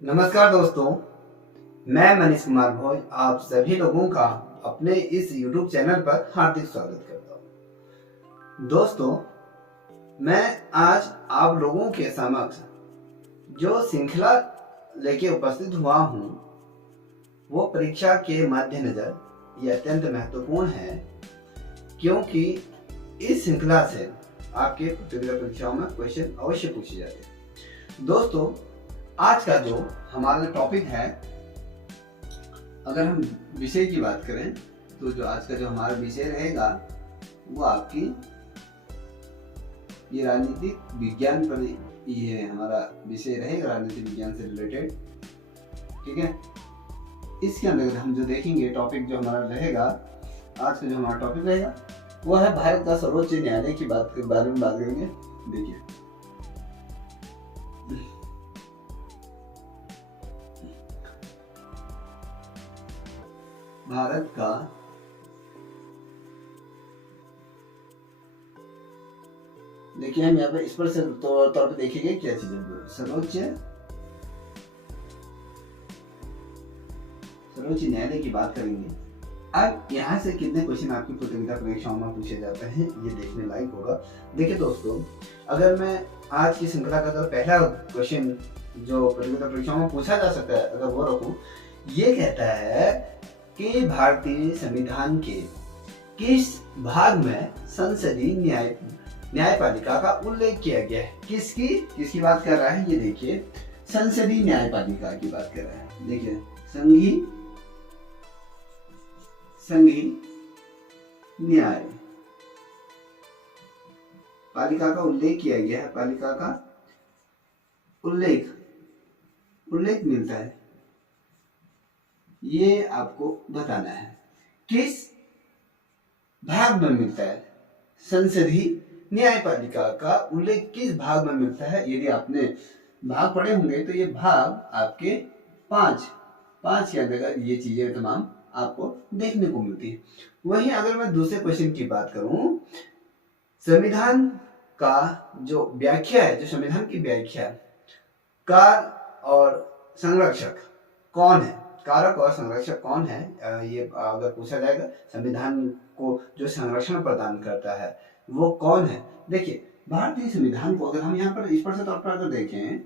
नमस्कार दोस्तों, मैं मनीष कुमार भोज आप सभी लोगों का अपने इस YouTube चैनल पर हार्दिक स्वागत करता हूँ। दोस्तों, मैं आज आप लोगों के समक्ष जो श्रृंखला लेके उपस्थित हुआ हूँ वो परीक्षा के मद्देनजर ये अत्यंत महत्वपूर्ण है, क्योंकि इस श्रृंखला से आपके प्रतियोगिता परीक्षाओं में क्वेश्चन अवश्य पूछे जाते हैं। दोस्तों, आज का जो हमारा टॉपिक है, अगर हम विषय की बात करें तो जो आज का जो हमारा विषय रहेगा वो आपकी ये राजनीतिक विज्ञान पर ये हमारा विषय रहेगा, राजनीतिक विज्ञान से रिलेटेड। ठीक है, इसके अंदर हम जो देखेंगे टॉपिक जो हमारा रहेगा, आज का जो हमारा टॉपिक रहेगा वो है भारत का सर्वोच्च न्यायालय की बात के बारे में बात करेंगे। देखिए, भारत का देखिए, हम यहाँ पे इस पर तौर पे देखेंगे क्या चीज है। सर्वोच्च न्यायालय की बात करेंगे। अब यहाँ से कितने क्वेश्चन आपकी प्रतियोगिता परीक्षाओं में पूछे जाते हैं ये देखने लायक होगा। देखिए दोस्तों, अगर मैं आज की श्रृंखला का पहला क्वेश्चन जो प्रतियोगिता परीक्षाओं में पूछा जा सकता है अगर वो रखूं, ये कहता है कि भारतीय संविधान के किस भाग में संसदीय न्यायपालिका का उल्लेख किया गया है। किसकी बात कर रहा है, ये देखिए, संसदीय न्यायपालिका की बात कर रहा है। देखिए, संघीय न्याय पालिका का उल्लेख किया गया है। पालिका का उल्लेख मिलता है, ये आपको बताना है किस भाग में मिलता है। संसदीय न्यायपालिका का उल्लेख किस भाग में मिलता है। यदि आपने भाग पढ़े होंगे तो ये भाग आपके पांच के अंतर्गत ये चीजें तमाम आपको देखने को मिलती है। वहीं अगर मैं दूसरे क्वेश्चन की बात करूं, संविधान का जो व्याख्या है, जो संविधान की व्याख्या, कार और संरक्षक कौन है, कारक और संरक्षक कौन है, ये अगर पूछा जाएगा, संविधान को जो संरक्षण प्रदान करता है वो कौन है। देखिए, भारतीय संविधान को अगर हम यहाँ पर स्पष्ट तौर पर अगर देखें,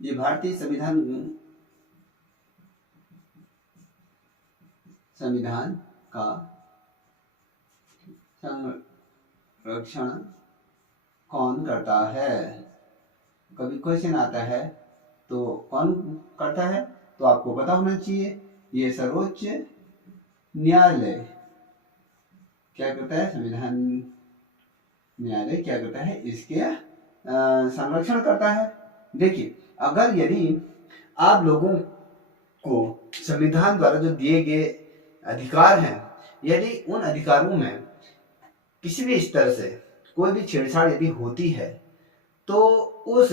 ये भारतीय संविधान का संरक्षण कौन करता है। कभी क्वेश्चन आता है तो कौन करता है, तो आपको पता होना चाहिए, ये सर्वोच्च न्यायालय क्या करता है, संविधान न्यायालय क्या करता है, इसके संरक्षण करता है। देखिए, अगर यदि आप लोगों को संविधान द्वारा जो दिए गए अधिकार हैं, यदि उन अधिकारों में किसी भी स्तर से कोई भी छेड़छाड़ यदि होती है तो उस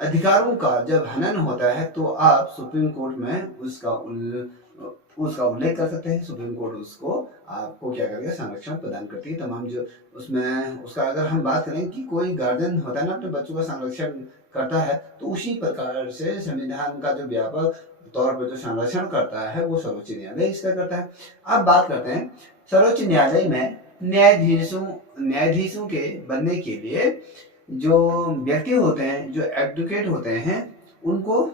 अधिकारों का जब हनन होता है तो आप सुप्रीम कोर्ट में उसका उल्लेख कर सकते हैं। सुप्रीम कोर्ट उसको आपको क्या करेगा, संरक्षण प्रदान करती है। तमाम जो उसमें उसका अगर हम बात करें कि कोई गार्जियन होता है ना, अपने बच्चों का संरक्षण करता है, तो उसी प्रकार से संविधान का जो व्यापक तौर पर जो संरक्षण करता है वो सर्वोच्च न्यायालय इसका करता है। अब बात करते हैं सर्वोच्च न्यायालय में न्यायाधीशों के बनने के लिए जो व्यक्ति होते हैं, जो एडवोकेट होते हैं, उनको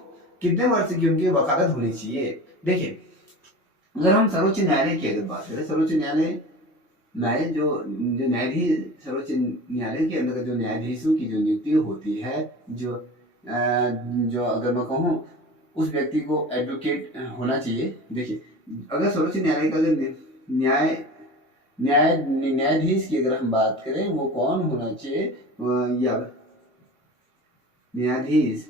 कितने वर्ष की उनकी वकालत होनी चाहिए। देखिए, अगर हम सर्वोच्च न्यायालय की अगर बात करें, सर्वोच्च न्यायालय में जो न्यायाधीश, सर्वोच्च न्यायालय के अंदर जो न्यायाधीशों की जो नियुक्ति होती है, जो अगर मैं कहूँ उस व्यक्ति को एडवोकेट होना चाहिए। देखिए, अगर सर्वोच्च न्यायालय का जो न्यायाधीश की अगर हम बात करें वो कौन होना चाहिए, या न्यायाधीश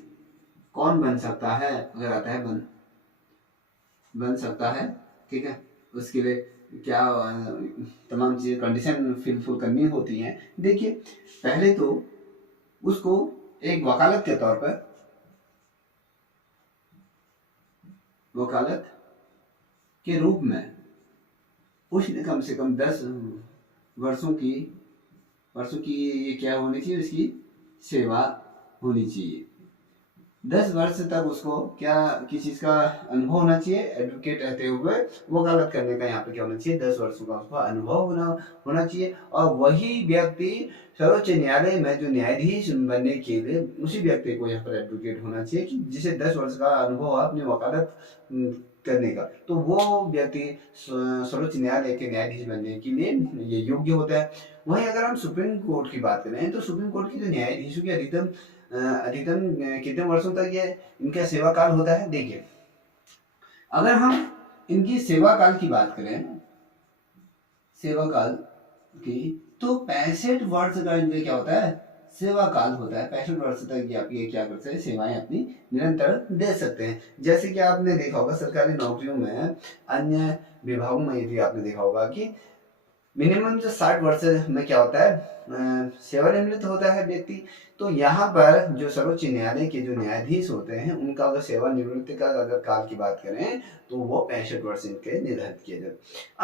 कौन बन सकता है, अगर आता है बन सकता है, ठीक है, उसके लिए क्या तमाम चीजें कंडीशन फिलफुल करनी होती हैं। देखिए, पहले तो उसको एक वकालत के तौर पर, वकालत के रूप में उसने कम से कम 10 वर्षों की ये क्या होनी चाहिए, इसकी सेवा होनी चाहिए। 10 वर्ष तक उसको क्या किस चीज का अनुभव होना चाहिए, एडवोकेट रहते हुए वकालत करने का यहाँ पे क्या होना चाहिए, 10 वर्षों का उसको अनुभव होना चाहिए। और वही व्यक्ति सर्वोच्च न्यायालय में जो न्यायाधीश बनने के लिए उसी व्यक्ति को यहाँ पर एडवोकेट होना चाहिए कि जिसे 10 वर्ष का अनुभव है अपनी वकालत करने का, तो वो व्यक्ति सर्वोच्च न्यायालय के न्यायाधीश बनने के लिए ये योग्य होता है। वहीं अगर हम सुप्रीम कोर्ट की बात करें तो सुप्रीम कोर्ट के जो न्यायाधीशों की अधिकतम कितने वर्षों तक ये इनका सेवा काल होता है। देखिए अगर हम इनकी सेवा काल की बात करें, सेवा काल की, तो 65 वर्ष का इनका क्या होता है, सेवा काल होता है। 65 वर्ष तक आप ये क्या कर सकते हैं, सेवाएं अपनी निरंतर दे सकते हैं। जैसे कि आपने देखा होगा सरकारी नौकरियों में, अन्य विभागों में यदि आपने देखा होगा कि मिनिमम जो 60 वर्ष में क्या होता है, सेवानिवृत्त होता है व्यक्ति। तो यहाँ पर जो सर्वोच्च न्यायालय के जो न्यायाधीश होते हैं उनका अगर सेवानिवृत्ति का अगर काल की बात करें तो वो 65 वर्ष इनके निर्धारित किए जाते।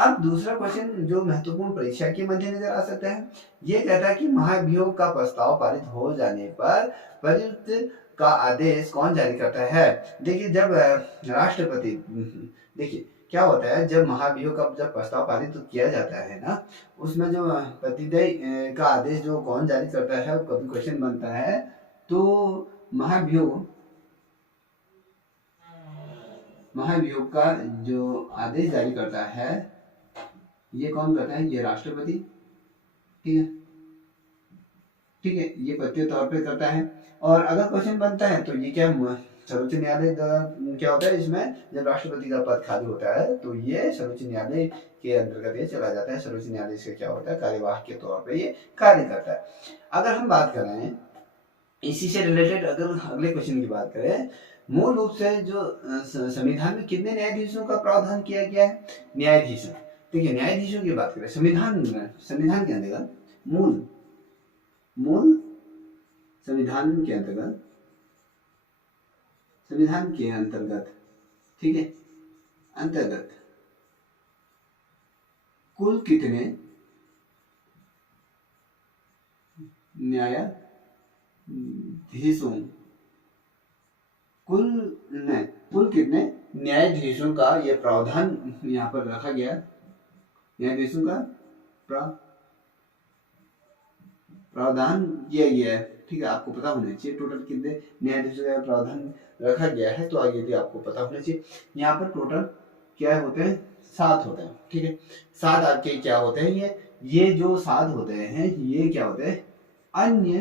अब दूसरा क्वेश्चन जो महत्वपूर्ण परीक्षा के मद्देनजर आ सकता है, ये कहता है कि महाभियोग का प्रस्ताव पारित हो जाने पर प्रयुक्त का आदेश कौन जारी करता है। देखिए जब राष्ट्रपति, देखिए क्या होता है जब महाभियोग का जब प्रस्ताव पारित तो किया जाता है ना, उसमें जो प्रतिदेय का आदेश जो कौन जारी करता है, कभी क्वेश्चन बनता है तो महाभियोग का जो आदेश जारी करता है ये कौन करता है, ये राष्ट्रपति। ठीक है, ठीक है, ये प्रत्येक तौर पे करता है। और अगर क्वेश्चन बनता है तो ये क्या सर्वोच्च न्यायालय क्या होता है, इसमें जब राष्ट्रपति का पद खाली होता है तो ये सर्वोच्च न्यायालय के अंतर्गत ये चला जाता है। सर्वोच्च न्यायालय से क्या होता है, कार्यवाहक के तौर पे ये कार्य करता है। अगर हम बात करें इसी से रिलेटेड, अगर अगले क्वेश्चन की बात करें, मूल रूप से जो संविधान में कितने न्यायाधीशों का प्रावधान किया गया है, न्यायाधीशों। देखिए न्यायाधीशों की बात करें संविधान के अंतर्गत, मूल संविधान के अंतर्गत, ठीक है, अंतर्गत कुल कितने न्यायाधीशों, कुल कितने न्यायाधीशों का यह प्रावधान यहाँ पर रखा गया, न्यायाधीशों का प्रावधान किया गया है। ठीक है, आपको पता होना चाहिए टोटल कितने न्यायाधीशों का प्रावधान रखा गया है, तो आगे भी आपको पता होना चाहिए। यहाँ पर टोटल क्या होते हैं, 7 होते हैं। ठीक है, 7 आपके क्या होते हैं, ये जो 7 होते हैं ये क्या होते हैं, अन्य,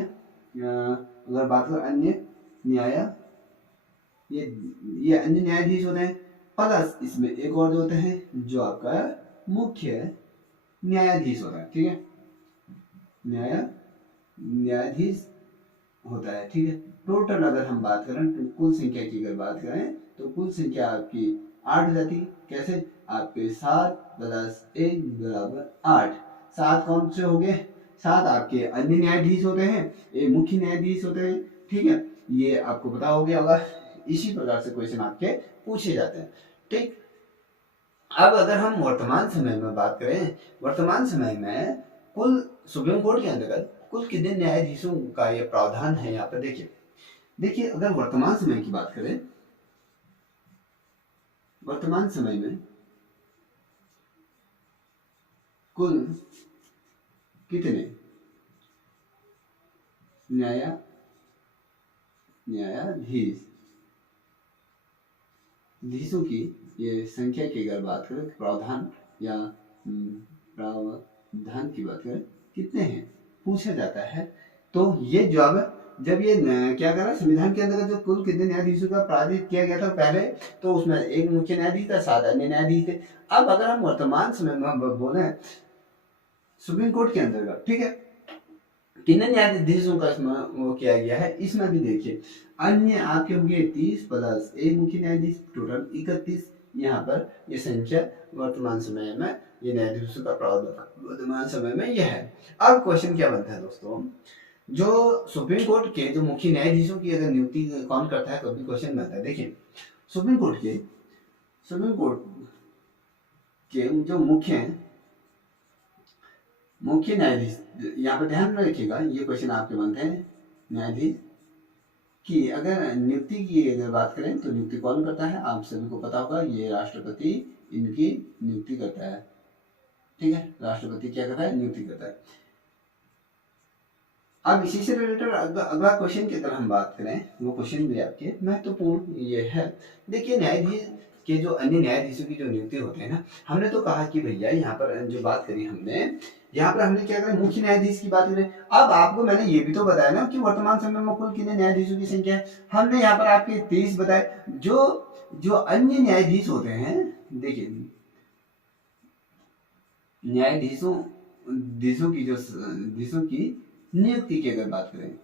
अगर बात करें अन्य न्याय, ये अन्य न्यायाधीश होते हैं। प्लस इसमें एक और जो होते हैं जो आपका मुख्य न्यायाधीश होता है। ठीक है, न्यायाधीश होता है। ठीक है, टोटल अगर हम बात करें तो कुल संख्या की अगर बात करें तो कुल संख्या आपकी 8 हो जाती। कैसे, आपके 7 + 1 = 8। 7 कौन से हो गए, 7 आपके अन्य न्यायाधीश होते हैं, एक मुख्य न्यायाधीश होते हैं। ठीक है, ये आपको पता हो गया होगा। इसी प्रकार से क्वेश्चन आपके पूछे जाते हैं। ठीक, अब अगर हम वर्तमान समय में बात करें, वर्तमान समय में कुल सुप्रीम कोर्ट के अंतर्गत कुल कितने न्यायाधीशों का यह प्रावधान है। यहाँ पर देखिए अगर वर्तमान समय की बात करें, वर्तमान समय में कुल कितने न्यायाधीशों की ये संख्या की अगर बात करें, प्रावधान या प्रावधान की बात करें कितने हैं पूछा जाता है, तो ये जब ये क्या करा, संविधान के अंतर्गत जो कुल कितने न्यायाधीशों का प्राधित किया गया था पहले, तो उसमें एक मुख्य न्यायाधीश था, 7 अन्य न्यायाधीश थे। अब अगर हम वर्तमान समय में बोले सुप्रीम कोर्ट के अंतर्गत, ठीक है, कितने न्यायाधीशों का इसमें वो किया गया है, इसमें भी देखिए अन्य आपके होंगे 30 + 1 मुख्य न्यायाधीश, टोटल 31। यहाँ पर ये संख्या वर्तमान समय में ये न्यायाधीशों का प्रावधान वर्तमान समय में यह है। अब क्वेश्चन क्या बनता है दोस्तों, जो सुप्रीम कोर्ट के जो मुख्य न्यायाधीशों की अगर नियुक्ति कौन करता है, कभी क्वेश्चन बनता है। देखिए सुप्रीम कोर्ट के जो मुख्य न्यायाधीश, यहाँ पर ध्यान में रखिएगा, ये क्वेश्चन आपके बनते हैं, न्यायाधीश कि अगर नियुक्ति की अगर बात करें तो नियुक्ति कौन करता है, आप सभी को पता होगा, ये राष्ट्रपति इनकी नियुक्ति करता है। ठीक है, राष्ट्रपति क्या करता है, नियुक्ति करता है। अब इसी से रिलेटेड अगला क्वेश्चन की अगर हम बात करें, वो क्वेश्चन भी आपके महत्वपूर्ण ये है। देखिए, न्यायाधीश के जो अन्य न्यायाधीशों की जो नियुक्ति होते हैं ना, हमने तो कहा कि भैया यहाँ पर जो बात करी हमने, यहाँ पर हमने क्या करें, मुख्य न्यायाधीश की बात करें। अब आपको मैंने ये भी तो बताया ना कि वर्तमान समय में कुल कितने न्यायाधीशों की संख्या है, हमने यहाँ पर आपके 23 बताए। जो अन्य न्यायाधीश होते हैं, देखिए न्यायाधीशों देशों की नियुक्ति की अगर बात करें,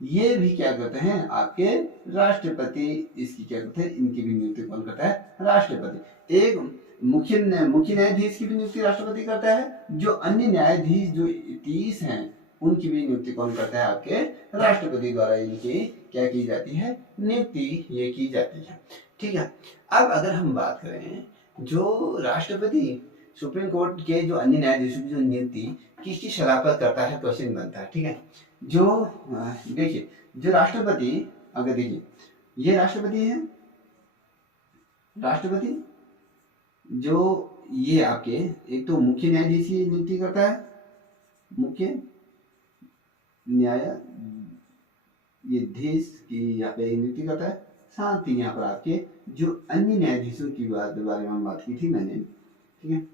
ये भी क्या करते हैं, आपके राष्ट्रपति इसकी क्या करते हैं, इनकी भी नियुक्ति कौन करता है, राष्ट्रपति। एक मुख्य न्यायाधीश की भी नियुक्ति राष्ट्रपति करता है। जो अन्य न्यायाधीश जो 30 हैं, उनकी भी नियुक्ति कौन करता है, आपके राष्ट्रपति द्वारा इनकी क्या की जाती है, नियुक्ति ये की जाती है। ठीक है, अब अगर हम बात करें जो राष्ट्रपति सुप्रीम कोर्ट के जो अन्य न्यायाधीशों की जो नियुक्ति किसकी सलाह पर करता है, क्वेश्चन बनता है। ठीक है, जो देखिए जो राष्ट्रपति, अगर देखिए ये राष्ट्रपति है, राष्ट्रपति जो ये आपके एक तो मुख्य न्यायाधीश की नियुक्ति करता है, मुख्य न्यायाधीश की यहाँ पे नियुक्ति करता है। साथ ही यहाँ पर आपके जो अन्य न्यायाधीशों की बारे में बात की थी मैंने, ठीक है,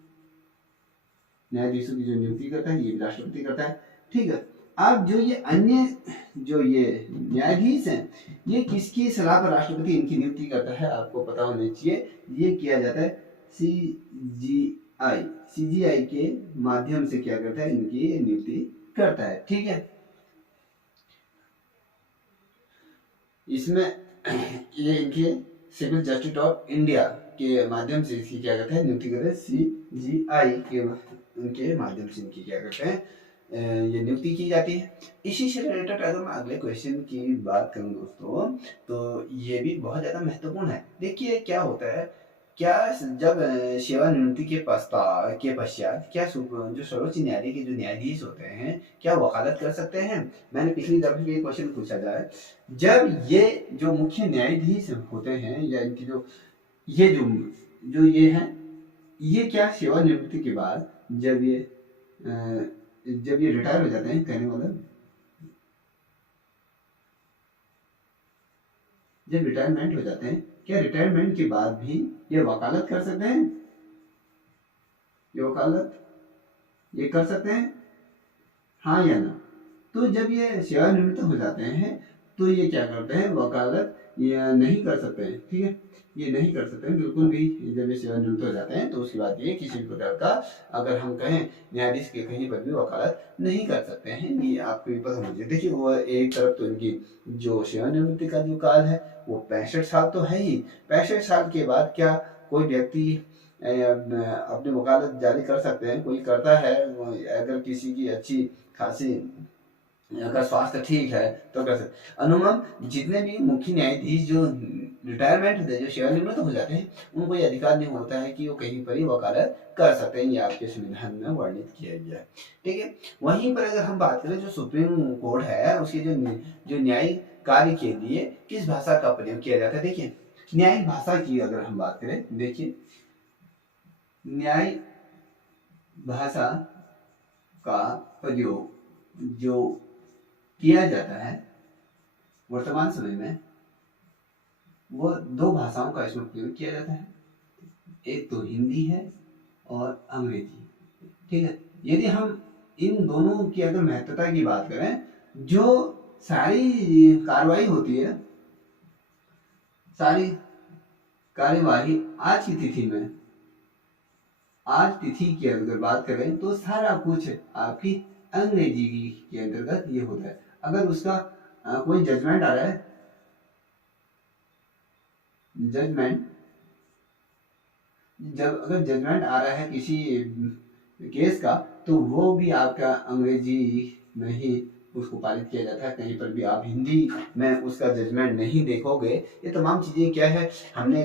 न्यायाधीशों की जो नियुक्ति करता है ये भी राष्ट्रपति करता है। ठीक है, अब जो ये अन्य जो ये न्यायाधीश हैं, ये किसकी सलाह पर राष्ट्रपति इनकी नियुक्ति करता है, आपको पता होना चाहिए। ये किया जाता है सीजीआई के माध्यम से क्या करता है, इनकी नियुक्ति करता है। ठीक है, इसमें ये इनके सिविल जस्टिस ऑफ इंडिया के माध्यम से इसकी क्या करते हैं, नियुक्ति करते हैं। सीजीआई के उनके माध्यम से इनकी क्या करते हैं, ये नियुक्ति की जाती है। इसी से रिलेटेड अगर मैं अगले क्वेश्चन की बात करूं दोस्तों, तो ये भी बहुत ज़्यादा महत्वपूर्ण है। देखिए क्या होता है, क्या जब सेवानिवृत्ति के पश्चात क्या जो सर्वोच्च न्यायालय के जो न्यायाधीश होते हैं, क्या वकालत कर सकते हैं। मैंने पिछली दफे भी ये क्वेश्चन पूछा जाए, जब ये जो मुख्य न्यायाधीश होते हैं या इनकी जो ये हैं, ये क्या सेवानिवृत्ति के बाद जब ये रिटायर हो जाते हैं, कहने मतलब जब रिटायरमेंट हो जाते हैं, क्या रिटायरमेंट के बाद भी ये वकालत कर सकते हैं, ये वकालत ये कर सकते हैं, हाँ या ना। तो जब ये सेवानिवृत्त हो जाते हैं तो ये क्या करते हैं, वकालत ये नहीं कर सकते हैं। ठीक है, ये नहीं कर सकते हैं बिल्कुल भी। जब ये सेवानिवृत्त हो जाते हैं तो उसके बाद ये किसी भी प्रकार का, अगर हम कहें, न्यायाधीश के कहीं पर भी वकालत नहीं कर सकते हैं। ये आपको भी पता होना चाहिए। देखिए वो एक तरफ तो इनकी जो सेवानिवृत्ति का जो काल है वो 65 साल तो है ही। 65 साल के बाद क्या कोई व्यक्ति अपनी वकालत जारी कर सकते हैं, कोई करता है, अगर किसी की अच्छी खासी अगर स्वास्थ्य ठीक है तो कर सकते। अनुमान जितने भी मुख्य न्यायाधीश जो रिटायरमेंट होते हैं, जो सेवानिवृत्त हो जाते हैं, उनको ये अधिकार नहीं होता है कि वो कहीं पर ही वकालत कर सकते हैं। ये आपके संविधान में वर्णित किया गया है। ठीक है, वहीं पर अगर हम बात करें जो सुप्रीम कोर्ट है, उसके जो न्यायिक कार्य के लिए किस भाषा का प्रयोग किया जाता है। देखिए न्यायिक भाषा की अगर हम बात करें, देखिए न्यायिक भाषा का प्रयोग जो किया जाता है वर्तमान समय में, वो 2 भाषाओं का इसमें प्रयोग किया जाता है। एक तो हिंदी है और अंग्रेजी। ठीक है, यदि हम इन दोनों की अगर महत्वता की बात करें, जो सारी कार्रवाई होती है, सारी कार्यवाही आज की तिथि में, आज तिथि की अगर बात करें तो सारा कुछ आपकी अंग्रेजी के अंतर्गत ये होता है। अगर उसका कोई जजमेंट आ रहा है, अगर जजमेंट आ रहा है किसी केस का, तो वो भी आपका अंग्रेजी में ही उसको पारित किया जाता है। कहीं पर भी आप हिंदी में उसका जजमेंट नहीं देखोगे। ये तमाम चीजें क्या है, हमने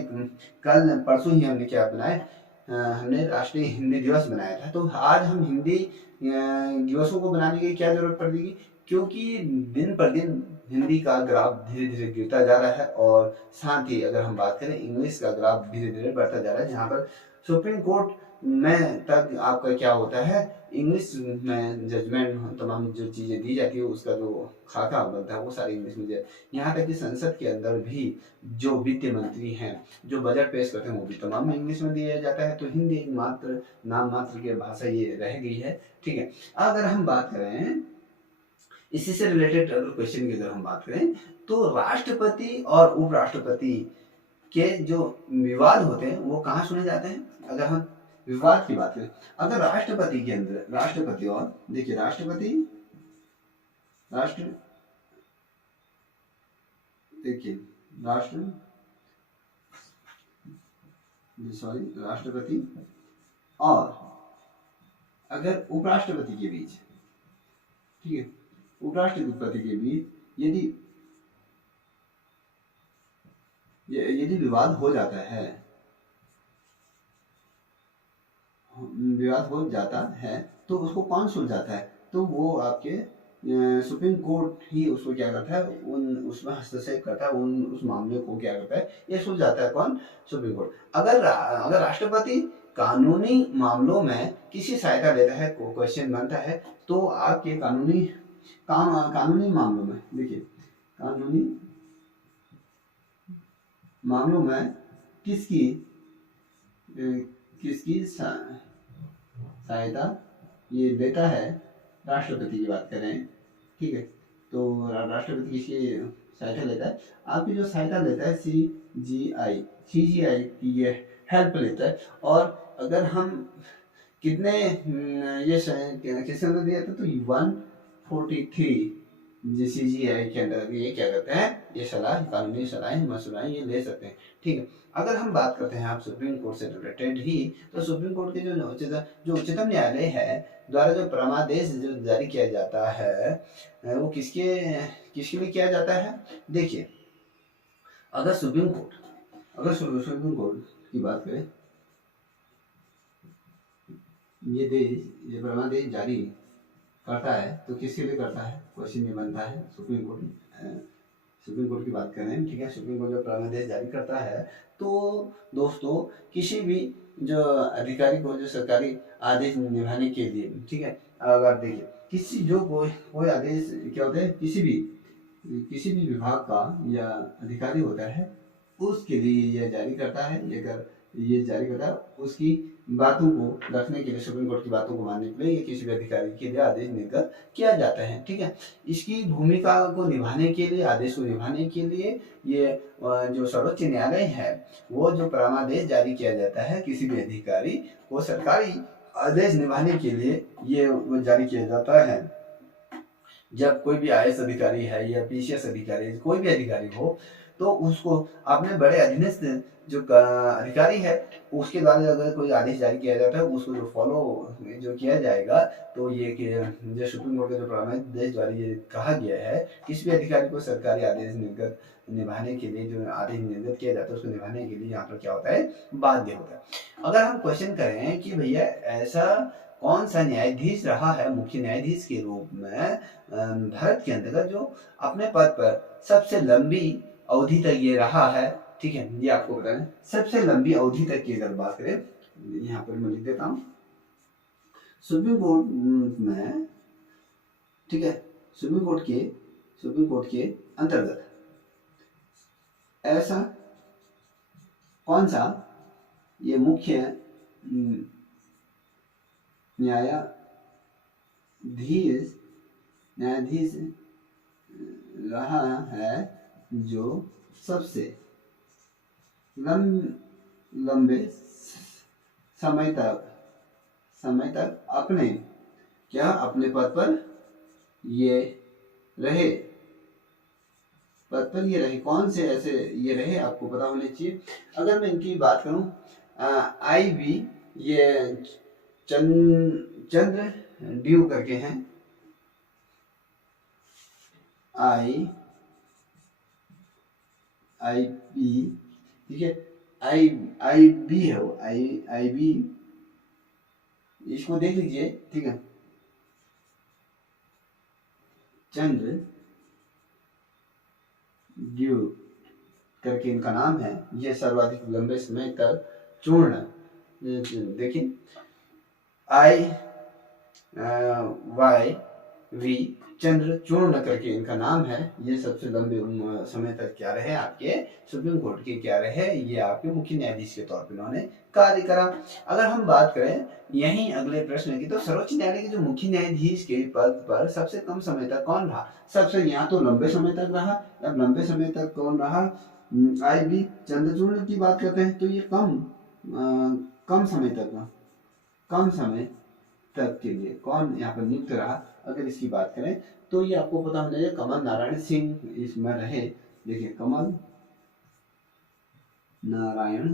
कल परसों ही हमने क्या बनाया, हमने राष्ट्रीय हिंदी दिवस बनाया था। तो आज हम हिंदी दिवसों को बनाने की क्या जरूरत पड़ेगी, क्योंकि दिन पर दिन हिंदी का ग्राफ धीरे धीरे गिरता जा रहा है, और साथ ही अगर हम बात करें इंग्लिश का ग्राफ धीरे धीरे बढ़ता जा रहा है, जहाँ पर सुप्रीम कोर्ट में तक आपका क्या होता है, इंग्लिश में जजमेंट, तमाम जो चीज़ें दी जाती है उसका जो खाका बनता है वो सारी इंग्लिश में यहाँ तक कि संसद के अंदर भी जो वित्त मंत्री हैं, जो बजट पेश करते हैं, वो भी तमाम इंग्लिश में दिया जाता है। तो हिंदी मात्र नाम मात्र की भाषा ये रह गई है, ठीक है। अगर हम बात करें इसी से रिलेटेड अगर क्वेश्चन की अगर हम बात करें, तो राष्ट्रपति और उपराष्ट्रपति के जो विवाद होते हैं वो कहाँ सुने जाते हैं? अगर हम विवाद की बात करें, अगर राष्ट्रपति के अंदर, राष्ट्रपति और देखिए राष्ट्रपति, राष्ट्र देखिए राष्ट्र सॉरी राष्ट्रपति और अगर उपराष्ट्रपति के बीच, ठीक है, उपराष्ट्रपति के बीच यदि विवाद हो जाता है, तो उसको कौन सुलझाता है? तो वो आपके सुप्रीम कोर्ट ही उसको क्या करता है, उसमें हस्तक्षेप करता है, उस मामले को क्या करता है, ये सुलझाता है कौन? Supreme court. अगर राष्ट्रपति कानूनी मामलों में किसी सहायता लेता है, क्वेश्चन बनता है, तो आपके कानूनी मामलों में, देखिए कानूनी मामलों में किसकी सहायता ये लेता है? राष्ट्रपति की बात करें, ठीक है, तो राष्ट्रपति किसकी सहायता लेता है? आपकी जो सहायता लेता है CGI की ये हेल्प लेता है। और अगर हम कितने ये किसके अंदर दिया था, तो 143 CGI के अंदर ये क्या करते हैं, ये सलाह, कानूनी सलाह मसलाएं ये ले सकते हैं, ठीक है। अगर हम बात करते हैं आप सुप्रीम कोर्ट से रिलेटेड ही, तो सुप्रीम कोर्ट के जो उच्चतम न्यायालय है द्वारा जो परमादेश जो जारी किया जाता है, वो किसके लिए किया जाता है? देखिए अगर सुप्रीम कोर्ट की बात करें, ये परमादेश जारी करता है तो किसके लिए करता है? क्वेश्चन ये बनता है, सुप्रीम कोर्ट की बात करें, ठीक है, सुप्रीम कोर्ट जो परमादेश जारी करता है, तो दोस्तों किसी भी जो अधिकारी को जो सरकारी आदेश निभाने के लिए, ठीक है, अगर देखिए किसी जो कोई आदेश क्या होता है, किसी भी विभाग का या अधिकारी होता है, उसके लिए यह जारी करता है, उसकी बातों को रखने के लिए, सुप्रीम कोर्ट की बातों को मानने के लिए किसी भी अधिकारी के लिए आदेश निर्गत किया जाता है, ठीक है। इसकी भूमिका को निभाने के लिए, आदेश को निभाने के लिए ये जो सर्वोच्च न्यायालय है, वो जो परमादेश जारी किया जाता है किसी भी अधिकारी को सरकारी आदेश निभाने के लिए, ये वो जारी किया जाता है। जब कोई भी IAS अधिकारी है या PCS अधिकारी, कोई भी अधिकारी हो, तो उसको अपने बड़े अधीनस्थ जो अधिकारी है उसके द्वारा अगर कोई आदेश जारी किया जाता है, उसको जो फॉलो जो किया जाएगा, तो ये कि जो सुप्रीम कोर्ट के जो परमादेश द्वारा ये कहा गया है, किसी भी अधिकारी को सरकारी आदेश निर्गत निभाने के लिए, जो आदेश निर्गत किया जाता है उसको निभाने के लिए यहाँ पर क्या होता है, बाध्य होता है। अगर हम क्वेश्चन करें कि भैया ऐसा कौन सा न्यायाधीश रहा है मुख्य न्यायाधीश के रूप में भारत के अंतर्गत जो अपने पद पर सबसे लंबी अवधि तक ये रहा है, ठीक है, ये आपको बताना। सबसे लंबी अवधि तक की अगर बात करें, यहाँ पर मैं लिख देता हूँ, सुप्रीम कोर्ट में, ठीक है, सुप्रीम कोर्ट के अंतर्गत ऐसा कौन सा ये मुख्य न्यायाधीश रहा है जो सबसे लंबे समय तक अपने पद पर ये रहे, कौन से ऐसे ये रहे, आपको पता होने चाहिए। अगर मैं इनकी बात करूं, IB ये चंद्र ड्यू करके हैं, IB, ठीक है, IB है वो, IB इसको देख लीजिए, ठीक है, चंद्र ड्यूक करके इनका नाम है। ये सर्वाधिक लंबे समय तक चूर्ण, देखिए आई वाई वी चंद्रचूड़ करके इनका नाम है। ये सबसे लंबे समय तक क्या रहे, आपके सुप्रीम कोर्ट के क्या रहे, ये आपके मुख्य न्यायाधीश के तौर पर इन्होंने कार्य करा। अगर हम बात करें यहीं अगले प्रश्न की, तो सर्वोच्च न्यायालय के जो मुख्य न्यायाधीश के पद पर सबसे कम समय तक कौन रहा? सबसे, यहाँ तो लंबे समय तक रहा। अब लंबे समय तक कौन रहा? आई बी चंद्रचूड़ की बात करते हैं तो ये कम समय तक, कम समय तक के लिए कौन यहाँ पर नियुक्त रहा? अगर इसकी बात करें तो ये आपको पता होना चाहिए, कमल नारायण सिंह इसमें रहे। देखिए कमल नारायण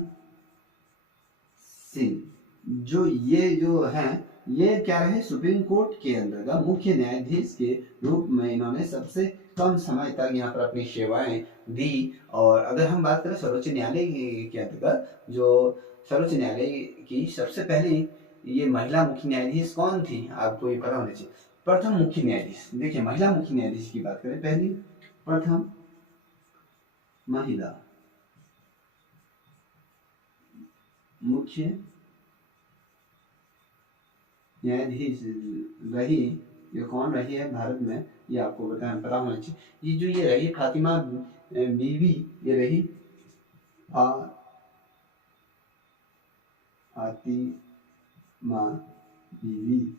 सिंह, जो हैं ये क्या रहे? सुप्रीम कोर्ट के अंतर्गत मुख्य न्यायाधीश के रूप में इन्होंने सबसे कम समय तक यहाँ पर अपनी सेवाएं दी। और अगर हम बात करें सर्वोच्च न्यायालय के अंतर्गत, जो सर्वोच्च न्यायालय की सबसे पहली ये महिला मुख्य न्यायाधीश कौन थी? आपको ये पता होना चाहिए। प्रथम मुख्य न्यायाधीश, देखिए महिला मुख्य न्यायाधीश की बात करें, पहली प्रथम महिला मुख्य न्यायाधीश रही, ये कौन रही है भारत में? ये आपको पता होना चाहिए। ये जो ये रही फातिमा बीवी, ये रही फातिमा बीवी,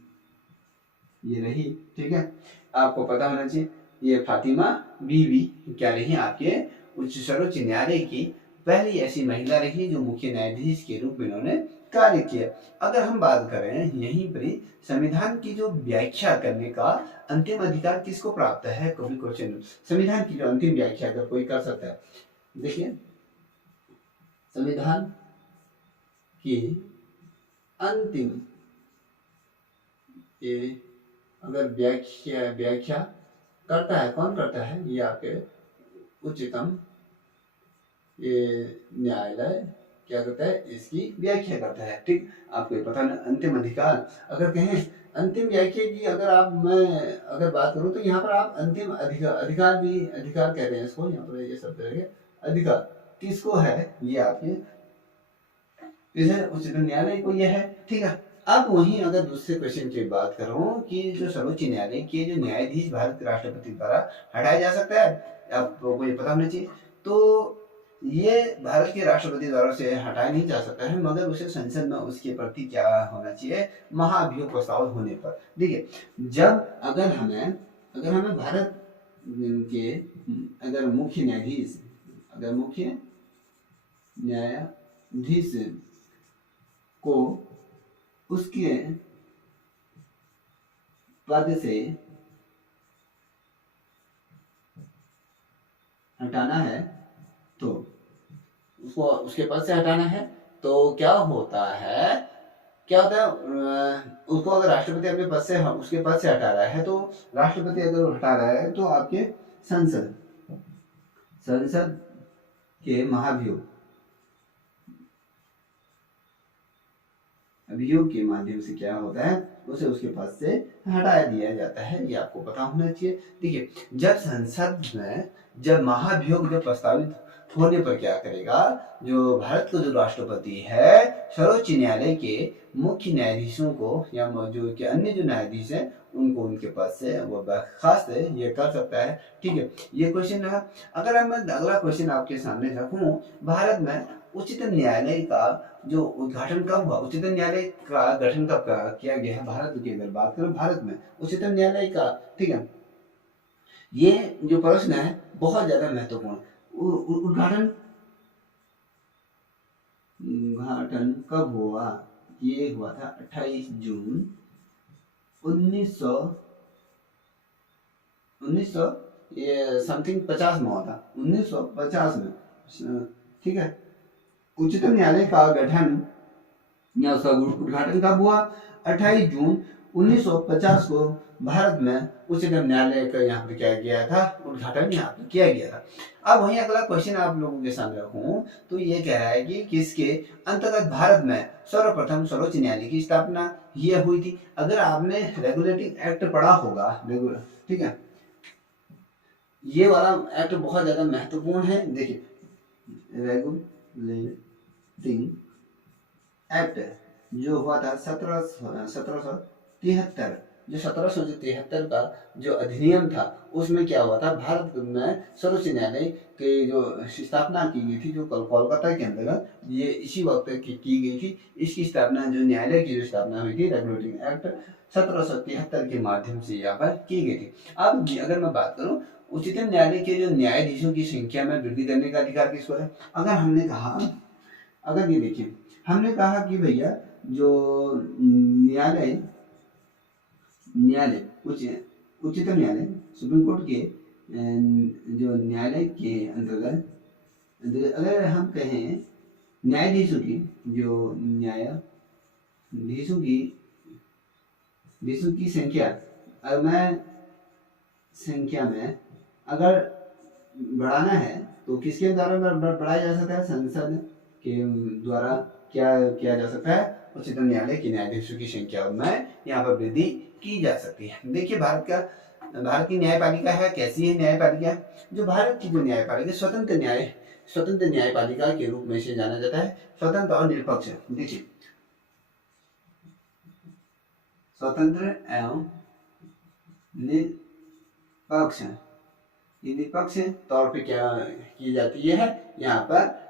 ये रही। ठीक है, आपको पता होना चाहिए ये फातिमा बीवी क्या रही? आपके उच्च सर्वोच्च न्यायालय की पहली ऐसी महिला रही जो मुख्य न्यायाधीश के रूप में इन्होंने कार्य किया। अगर हम बात करें यहीं पर संविधान की जो व्याख्या करने का अंतिम अधिकार किसको प्राप्त है? कभी क्वेश्चन, संविधान की जो अंतिम व्याख्या अगर कोई कर सकता है, देखिए संविधान की अंतिम अगर व्याख्या करता है, कौन करता है? ये आपके उच्चतम न्यायालय क्या करता है? इसकी व्याख्या करता है। ठीक, आपको पता ना, अंतिम अधिकार अगर कहें अंतिम व्याख्या की, अगर बात करूं तो यहाँ पर आप अंतिम अधिकार भी अधिकार कहते हैं इसको, यहाँ पर ये शब्द रहेगा अधिकार किसको है? ये आपके उच्चतम न्यायालय को ये है। ठीक है, अब वहीं अगर दूसरे क्वेश्चन की बात करूं कि जो सर्वोच्च न्यायालय के जो न्यायाधीश भारत के राष्ट्रपति द्वारा हटाया जा सकता है, आपको ये पता होना चाहिए। तो ये भारत के राष्ट्रपति द्वारा से हटाया नहीं जा सकता है, मगर उसे संसद में उसके प्रति क्या होना चाहिए? महाभियोग प्रस्ताव होने पर। देखिए जब अगर हमें भारत के अगर मुख्य न्यायाधीश को उसके पद से हटाना है, तो उसको उसके पद से हटाना है तो क्या होता है? उसको अगर राष्ट्रपति अपने पद से उसके पद से हटा रहा है, तो राष्ट्रपति अगर हटा रहा है तो आपके संसद के अभियोग के माध्यम से क्या होता है? उसे उसके पद से हटाया दिया जाता है। ये आपको पता होना चाहिए। देखिए जब संसद में जब महाभियोग जब प्रस्तावित होने पर क्या करेगा? जो भारत का जो राष्ट्रपति है, सर्वोच्च न्यायालय के मुख्य न्यायाधीशों को या जो के अन्य जो न्यायाधीश हैं उनको उनके पद से वो बर्खास्त ये कर सकता है। ठीक है, ये क्वेश्चन है। अगर मैं अगला क्वेश्चन आपके सामने रखूं, भारत में उच्चतम न्यायालय का जो उद्घाटन कब हुआ? उच्चतम न्यायालय का गठन कब किया गया है? भारत की अगर बात करें, भारत में उच्चतम न्यायालय का, ठीक है, ये जो प्रश्न है बहुत ज्यादा महत्वपूर्ण। उद्घाटन कब हुआ? ये हुआ था 28 जून 1900 ये समथिंग 50 में हुआ था, 1950 में। ठीक है, उच्चतम न्यायालय का गठन या उसका उद्घाटन कब हुआ? 28 जून 1950 को भारत में उच्चतम न्यायालय का यहाँ पे क्या गया था? उद्घाटन यहाँ पे किया गया था। अब वहीं अगला क्वेश्चन आप लोगों के सामने रखूं तो ये कह रहा है कि किसके अंतर्गत भारत में सर्वप्रथम सर्वोच्च न्यायालय की स्थापना ये हुई थी? अगर आपने रेगुलेटिंग एक्ट पढ़ा होगा, ठीक है, ये वाला एक्ट बहुत ज्यादा महत्वपूर्ण है। देखिए, रेगुलेटिंग एक्ट जो हुआ था 1773, जो 1773 का जो अधिनियम था, उसमें क्या हुआ था, भारत में सर्वोच्च न्यायालय के जो स्थापना की गई थी, जो कोलकाता के अंतर्गत ये इसी वक्त की गई थी। इसकी स्थापना, जो न्यायालय की जो स्थापना हुई थी, रेगुलेटिंग एक्ट 1773 के माध्यम से यहाँ पर की गई थी। अब अगर मैं बात करूँ, उच्चतम न्यायालय के जो न्यायाधीशों की संख्या में वृद्धि करने का अधिकार किसको है? अगर हमने कहा, अगर ये देखिए, हमने कहा कि भैया जो न्यायालय न्यायालय उच्चतम न्यायालय, सुप्रीम कोर्ट के जो न्यायालय के अंतर्गत अगर हम कहें न्यायाधीशों की, जो न्यायाधीशों की संख्या, अगर मैं संख्या में अगर बढ़ाना है तो किसके द्वारा बढ़ाया जा सकता है? संसद के द्वारा क्या किया जा सकता है? उच्चतम न्यायालय के न्यायाधीशों की संख्या में यहाँ पर वृद्धि की जा सकती है। देखिए, भारत की न्यायपालिका है, कैसी है न्यायपालिका? जो भारत की जो न्यायपालिका स्वतंत्र न्यायपालिका के रूप में से जाना जाता है, स्वतंत्र और निष्पक्ष। देखिए, स्वतंत्र एवं निष्पक्ष, निष्पक्ष तौर पे क्या की जाती है? यहाँ पर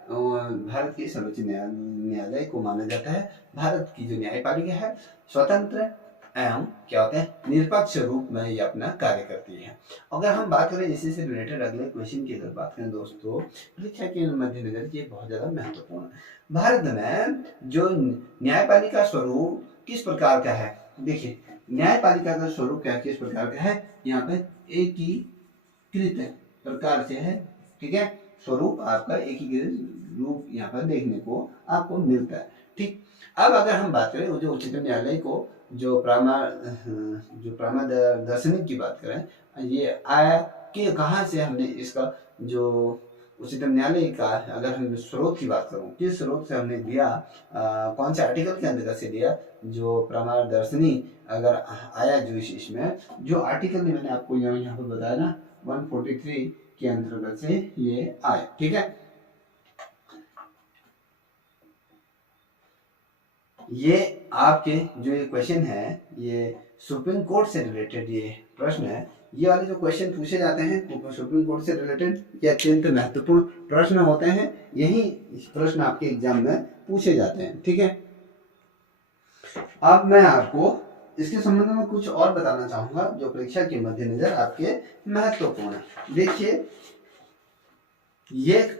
भारत के सर्वोच्च न्यायालय को माना जाता है। भारत की जो न्यायपालिका है स्वतंत्र एवं क्या होता है? निष्पक्ष रूप में ये अपना कार्य करती है। अगर हम बात करें इसी से रिलेटेड अगले क्वेश्चन की अगर बात करें दोस्तों, परीक्षा के मद्देनजर ये बहुत ज्यादा महत्वपूर्ण है। भारत में जो न्यायपालिका स्वरूप किस प्रकार का है? देखिए, न्यायपालिका का स्वरूप किस प्रकार का है? यहाँ पे एकीकृत प्रकार से है, ठीक है। स्वरूप आपका एकीकृत रूप यहाँ पर देखने को आपको मिलता है, ठीक। अब अगर हम बात करें जो उच्चतम न्यायालय को जो प्रामा दर्शनिक की बात करें, ये आया कि कहाँ से हमने इसका जो उच्चतम न्यायालय का, अगर हम स्रोत की बात करूं, किस स्रोत से हमने दिया, कौन से आर्टिकल के अंतर्गत से दिया जो प्रामादर्शनी अगर आया, जो इसमें जो आर्टिकल मैंने आपको यहाँ पर बताया ना, 143 के अंतर्गत से ये आया, ठीक है। ये आपके जो ये क्वेश्चन है, ये सुप्रीम कोर्ट से रिलेटेड ये प्रश्न है। ये वाले जो क्वेश्चन पूछे जाते हैं सुप्रीम कोर्ट से रिलेटेड, ये अत्यंत महत्वपूर्ण प्रश्न होते हैं। यही प्रश्न आपके एग्जाम में पूछे जाते हैं, ठीक है। अब मैं आपको इसके संबंध में कुछ और बताना चाहूंगा जो परीक्षा के मद्देनजर आपके महत्वपूर्ण है। देखिए, ये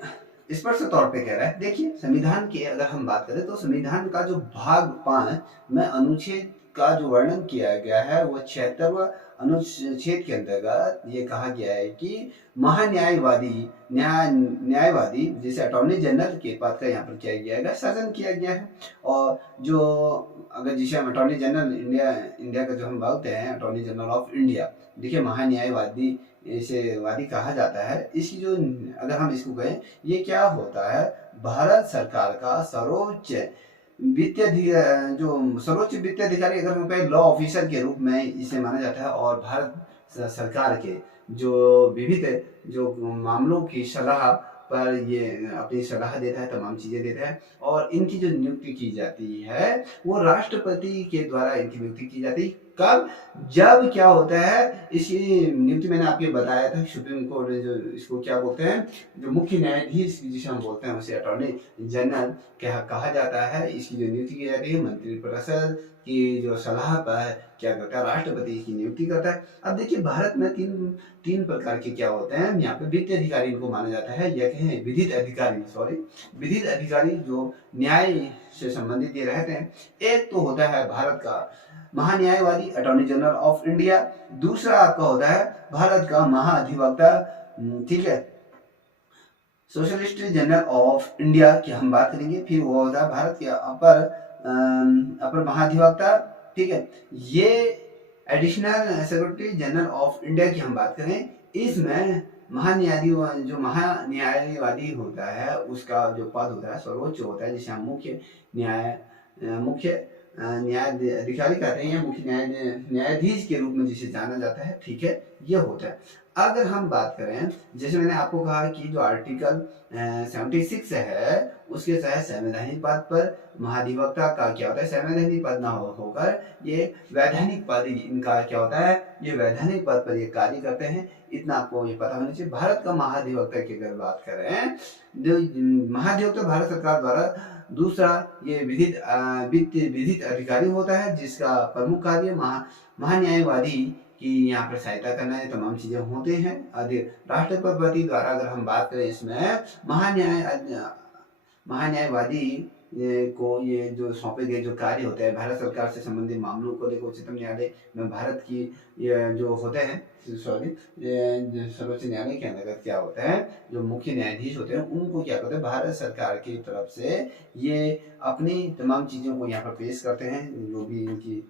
स्पष्ट तौर पे कह रहा है, देखिए संविधान की अगर हम बात करें तो संविधान का जो भाग 5 में अनुच्छेद का जो वर्णन किया गया है, वो 76वां अनुच्छेद के अंतर्गत ये कहा गया है कि न्यायवादी जैसे अटॉर्नी जनरल के पद का यहाँ पर किया गया है, सृजन किया गया है। और जो अगर जिसे हम अटॉर्नी जनरल इंडिया का जो हम बोलते हैं, अटॉर्नी जनरल ऑफ इंडिया, देखिए महान्यायवादी इसे वादी कहा जाता है। इसकी जो अगर हम इसको कहें, ये क्या होता है, भारत सरकार का सर्वोच्च वित्तीय अधिकारी, अगर हम कहें लॉ ऑफिसर के रूप में इसे माना जाता है। और भारत सरकार के जो विविध जो मामलों की सलाह पर ये अपनी सलाह देता है, तमाम चीजें देता है। और इनकी जो नियुक्ति की जाती है वो राष्ट्रपति के द्वारा इनकी नियुक्ति की जाती है। कब? जब क्या होता है, इसी नियुक्ति मैंने आपको बताया था, सुप्रीम कोर्ट जो इसको क्या बोलते हैं, जो मुख्य न्यायाधीश जिसे हम बोलते हैं उसे अटॉर्नी जनरल कहा जाता है। इसकी जो नियुक्ति की जाती है मंत्रिपरिषद की जो सलाह पर क्या करता है, राष्ट्रपति की नियुक्ति करता है। अब देखिए, भारत में तीन प्रकार के क्या होते हैं यहाँ पे, वित्तीय अधिकारी इनको माना जाता है, या कहें विधिक अधिकारी जो न्याय से संबंधित ये रहते हैं। एक तो होता है भारत का महान्यायवादी अटॉर्नी जनरल ऑफ इंडिया, दूसरा आपका होता है भारत का महाधिवक्ता, ठीक है, सोशलिस्ट जनरल ऑफ इंडिया की हम बात करेंगे। फिर वो होता है भारत के अपर महाधिवक्ता, ठीक है। ये additional secretary general of India की हम बात करें, इसमें महान्यायवादी होता है, उसका जो पद होता है सर्वोच्च होता है, जिसे हम मुख्य न्यायाधिकारी कहते हैं, या मुख्य न्यायाधीश के रूप में जिसे जाना जाता है, ठीक है, ये होता है। अगर हम बात करें, जैसे मैंने आपको कहा कि जो आर्टिकल 76 है उसके तहत संवैधानिक पद पर महाधिवक्ता का क्या होता है, संवैधानिक पद ना होकर ये वैधानिक पद इनका क्या होता है, ये वैधानिक पद पर ये कार्य करते हैं। इतना आपको ये पता होना चाहिए। भारत का महाधिवक्ता की अगर बात करें, जो महाधिवक्ता भारत सरकार द्वारा दूसरा ये विधित अधिकारी होता है, जिसका प्रमुख कार्य महान्यायवादी की यहाँ पर सहायता करना है, तमाम चीजें होते हैं। राष्ट्रपति द्वारा अगर हम बात करें इसमें महान्यायवादी को ये जो सौंपे गए जो कार्य होते हैं भारत सरकार से संबंधित मामलों को लेकर उच्चतम न्यायालय में भारत की ये जो होते हैं, सॉरी, सर्वोच्च न्यायालय के अंतर्गत क्या होता है, जो मुख्य न्यायाधीश होते हैं उनको क्या करते हैं, भारत सरकार की तरफ से ये अपनी तमाम चीजों को यहाँ पर पेश करते हैं, जो भी इनकी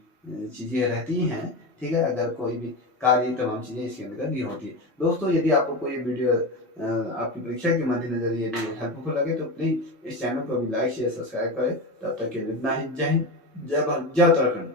चीजें रहती हैं। ठीक है, अगर कोई भी कार्य तमाम चीजें इसके अंदर दी होती है। दोस्तों, यदि आपको कोई वीडियो आपकी परीक्षा के मद्देनजर यदि हेल्पफुल लगे तो प्लीज इस चैनल को भी लाइक शेयर सब्सक्राइब करें। तब तक के लिए इतना ही। जय हिंद, जय भारत, जय उत्तराखंड।